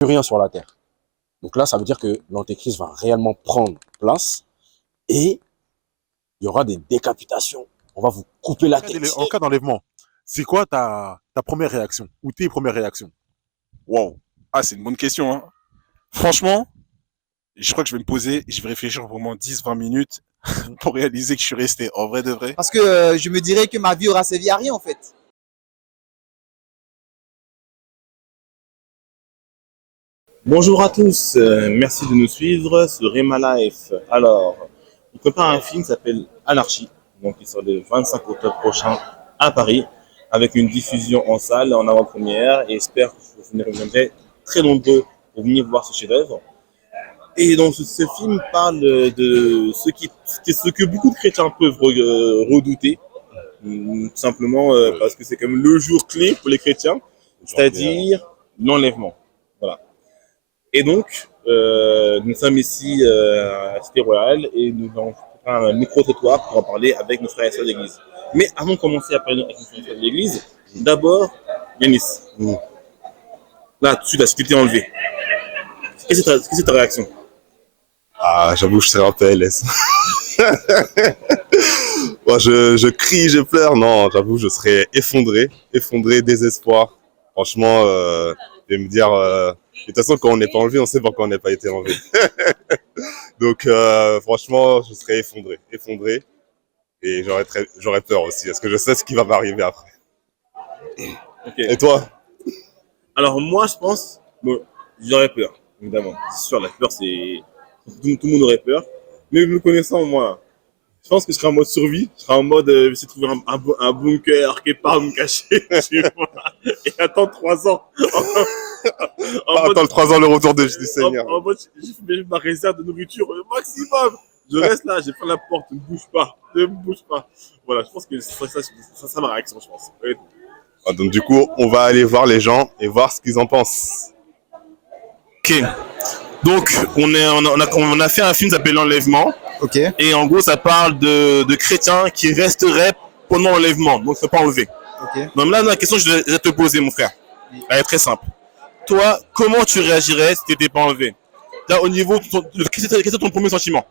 plus rien sur la Terre. Donc là, ça veut dire que l'antéchrist va réellement prendre place et il y aura des décapitations. On va vous couper la tête. En cas d'enlèvement, c'est quoi ta première réaction ou tes premières réactions? Wow. Ah, c'est une bonne question. Hein. Franchement, je crois que je vais me poser et je vais réfléchir pour au moins 10-20 minutes pour réaliser que je suis resté en vrai de vrai. Parce que je me dirais que ma vie aura servi à rien en fait. Bonjour à tous, merci de nous suivre sur Rema Life. Alors, on prépare un film qui s'appelle Anarchie, donc il sort le 25 octobre prochain à Paris, avec une diffusion en salle, en avant-première, et j'espère que vous reviendrez très nombreux pour venir voir ce chef-d'œuvre. Et donc ce film parle de ce que beaucoup de chrétiens peuvent redouter, tout simplement parce que c'est comme le jour clé pour les chrétiens, c'est-à-dire l'enlèvement. Voilà. Et donc, nous sommes ici à la Cité Royale et nous allons faire un micro-trottoir pour en parler avec nos frères et sœurs de l'église. Mais avant de commencer à parler avec nos frères et sœurs de l'église, d'abord, Yanis, là, tout de suite, la sécurité est enlevée. Qu'est-ce que c'est ta réaction? Ah, j'avoue, je serais un PLS. Moi, je crie, je pleure. Non, j'avoue, je serais effondré, désespoir. Franchement, je vais me dire, de toute façon, quand on n'est pas enlevé, on sait pourquoi on n'a pas été enlevé. Donc, franchement, je serais effondré. Et j'aurais peur aussi, parce que je sais ce qui va m'arriver après. Okay. Et toi? Alors, moi, je pense, bon, j'aurais peur, évidemment. C'est sûr, la peur, c'est. Tout le monde aurait peur. Mais me connaissant, moi, je pense que je serai en mode survie. Je serai en mode, essayer de trouver un bunker quelque part, me cacher, tu vois, et attendre 3 ans. Attends 3 ans le retour du Seigneur. En mode, j'ai fait ma réserve de nourriture au maximum. Je reste là, j'ai fait la porte, ne bouge pas. Voilà, je pense que ça ma réaction, je pense. Ah, donc du coup, on va aller voir les gens et voir ce qu'ils en pensent. Ok. Donc, on a fait un film qui s'appelle L'Enlèvement. Ok. Et en gros, ça parle de chrétiens qui resteraient pendant l'enlèvement, donc ne sont pas enlevés. Ok. Donc là, la question que je vais te poser, mon frère, elle est très simple. Toi, comment tu réagirais si tu n'étais pas enlevé? Là, au niveau quel est ton premier sentiment?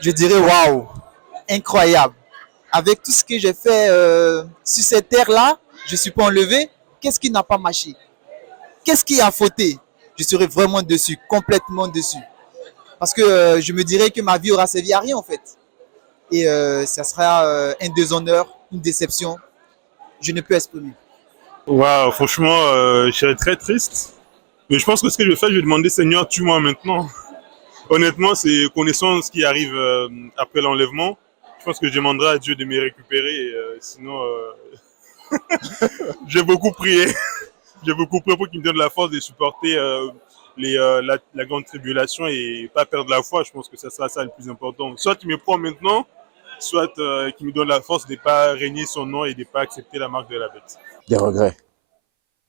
Je dirais waouh, incroyable. Avec tout ce que j'ai fait sur cette terre-là, je ne suis pas enlevé. Qu'est-ce qui n'a pas marché? Qu'est-ce qui a fauté? Je serais vraiment dessus, complètement dessus. Parce que je me dirais que ma vie aura servi à rien en fait. Et ça sera un déshonneur, une déception. Je ne peux exprimer. Waouh, franchement, je serais très triste. Mais je pense que ce que je vais faire, je vais demander Seigneur, tue-moi maintenant. Honnêtement, c'est connaissant ce qui arrive après l'enlèvement. Je pense que je demanderai à Dieu de me récupérer. Sinon, j'ai beaucoup prié. J'ai beaucoup prié pour qu'il me donne la force de supporter la grande tribulation et pas perdre la foi. Je pense que ça sera ça le plus important. Soit il me prend maintenant, soit qu'il me donne la force de ne pas régner son nom et de ne pas accepter la marque de la bête. Des regrets.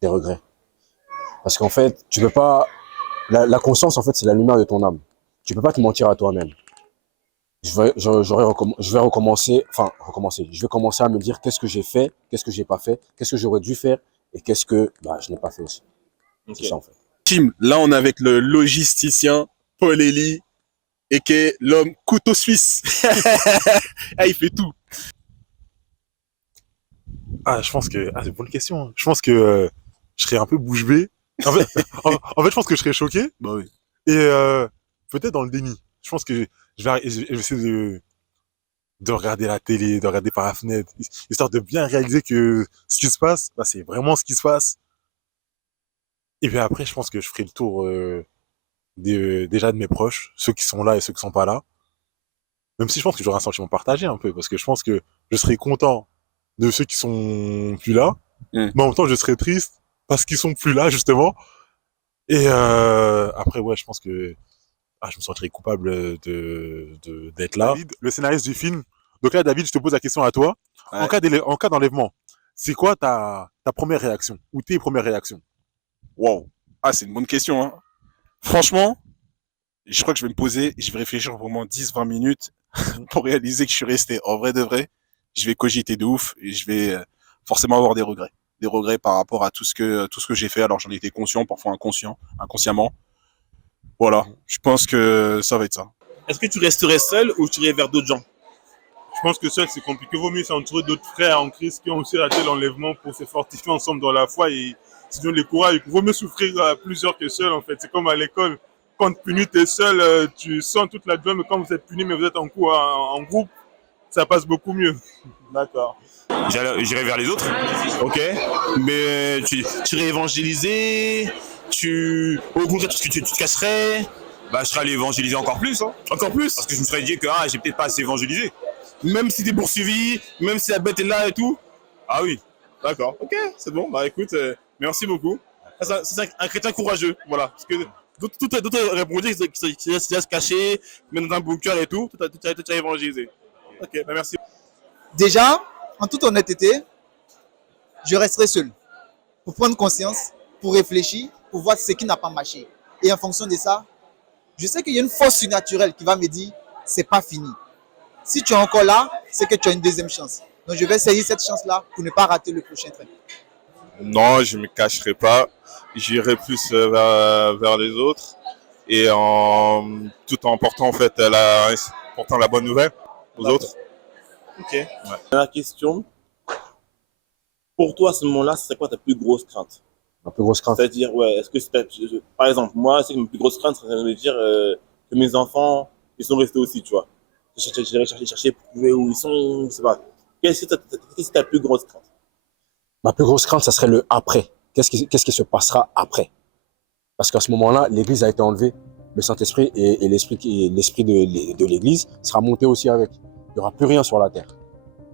Des regrets. Parce qu'en fait, tu peux pas. La conscience, en fait, c'est la lumière de ton âme. Tu peux pas te mentir à toi-même. Je vais recommencer. Je vais commencer à me dire qu'est-ce que j'ai fait, qu'est-ce que j'ai pas fait, qu'est-ce que j'aurais dû faire et qu'est-ce que je n'ai pas fait aussi. Okay. C'est ça, en fait. Tim, là, on est avec le logisticien Paul Elie, et qui est l'homme couteau suisse. Ah, il fait tout. Ah, je pense que... Ah, c'est une bonne question. Je pense que je serais un peu bouche bée. En fait, je pense que je serais choqué. Bah oui. Et peut-être dans le déni. Je pense que je vais essayer de regarder la télé, de regarder par la fenêtre, histoire de bien réaliser que ce qui se passe, c'est vraiment ce qui se passe. Et puis après, je pense que je ferai le tour déjà de mes proches, ceux qui sont là et ceux qui sont pas là. Même si je pense que j'aurai un sentiment partagé un peu, parce que je pense que je serai content de ceux qui sont plus là, mais en même temps, je serai triste parce qu'ils sont plus là, justement. Et après, ouais, je pense que je me sentirais coupable d'être là. David, le scénariste du film. Donc là, David, je te pose la question à toi. Ouais. En cas d'enlèvement, c'est quoi ta première réaction ou tes premières réactions? Wow. Ah, c'est une bonne question. Hein. Franchement, je crois que je vais me poser et je vais réfléchir pour au moins 10-20 minutes pour réaliser que je suis resté en vrai de vrai. Je vais cogiter de ouf et je vais forcément avoir des regrets. des regrets par rapport à tout ce que j'ai fait. Alors j'en étais conscient, parfois inconsciemment. Voilà, je pense que ça va être ça. Est-ce que tu resterais seul ou tu irais vers d'autres gens? Je pense que seul, c'est compliqué. Vaut mieux s'entourer d'autres frères en Christ qui ont aussi raté l'enlèvement pour se fortifier ensemble dans la foi et se donner le courage. Vaut mieux souffrir à plusieurs que seul, en fait. C'est comme à l'école. Quand tu es puni, tu es seul, tu sens toute la douleur, mais quand vous êtes puni, mais vous êtes en cours, en groupe, ça passe beaucoup mieux. D'accord. J'irai vers les autres, ok, mais tu irais évangéliser, au contraire, tu te casserais, bah, je serais allé évangéliser encore plus, hein, encore plus, parce que je me serais dit que j'ai peut-être pas assez évangélisé, même si t'es poursuivi, même si la bête est là et tout, ah oui, d'accord, ok, c'est bon, bah écoute, merci beaucoup, c'est un chrétien courageux, voilà, parce que d'autres répondaient qu'ils se cacher, même dans un bunker et tout, tu as évangélisé, ok, bah merci. Déjà, en toute honnêteté, je resterai seul pour prendre conscience, pour réfléchir, pour voir ce qui n'a pas marché. Et en fonction de ça, je sais qu'il y a une force surnaturelle qui va me dire c'est pas fini. Si tu es encore là, c'est que tu as une deuxième chance. Donc je vais saisir cette chance-là pour ne pas rater le prochain train. Non, je me cacherai pas. J'irai plus vers les autres et tout en portant en fait portant la bonne nouvelle aux autres. Ok. Dernière question. Pour toi, à ce moment-là, c'est quoi ta plus grosse crainte? Ma plus grosse crainte. C'est-à-dire, ouais, est-ce que par exemple, moi, c'est que ma plus grosse crainte, c'est de me dire que mes enfants, ils sont restés aussi, tu vois. J'irai chercher pour trouver où ils sont, je sais pas. Qu'est-ce que c'est ta plus grosse crainte? Ma plus grosse crainte, ça serait le après. Qu'est-ce qui se passera après? Parce qu'à ce moment-là, l'église a été enlevée. Le Saint-Esprit et l'esprit de l'église sera monté aussi avec. Il n'y aura plus rien sur la terre.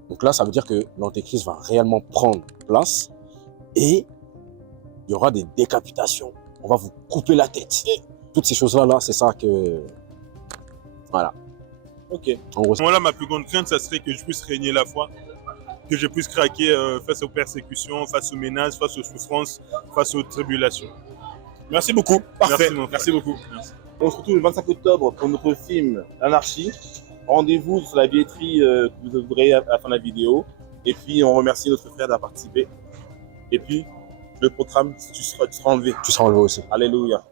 Donc là, ça veut dire que l'Antéchrist va réellement prendre place et il y aura des décapitations. On va vous couper la tête. Et toutes ces choses-là, c'est ça que... Voilà. Ok. En gros, À ce moment-là, ma plus grande crainte, ça serait que je puisse régner la foi, que je puisse craquer face aux persécutions, face aux menaces, face aux souffrances, face aux tribulations. Merci beaucoup. Parfait. Merci beaucoup. Merci. On se retrouve le 25 octobre pour notre film L'Anarchie. Rendez-vous sur la billetterie que vous verrez à la fin de la vidéo. Et puis, on remercie notre frère d'avoir participé. Et puis, le programme, tu seras enlevé. tu seras enlevé aussi. Alléluia.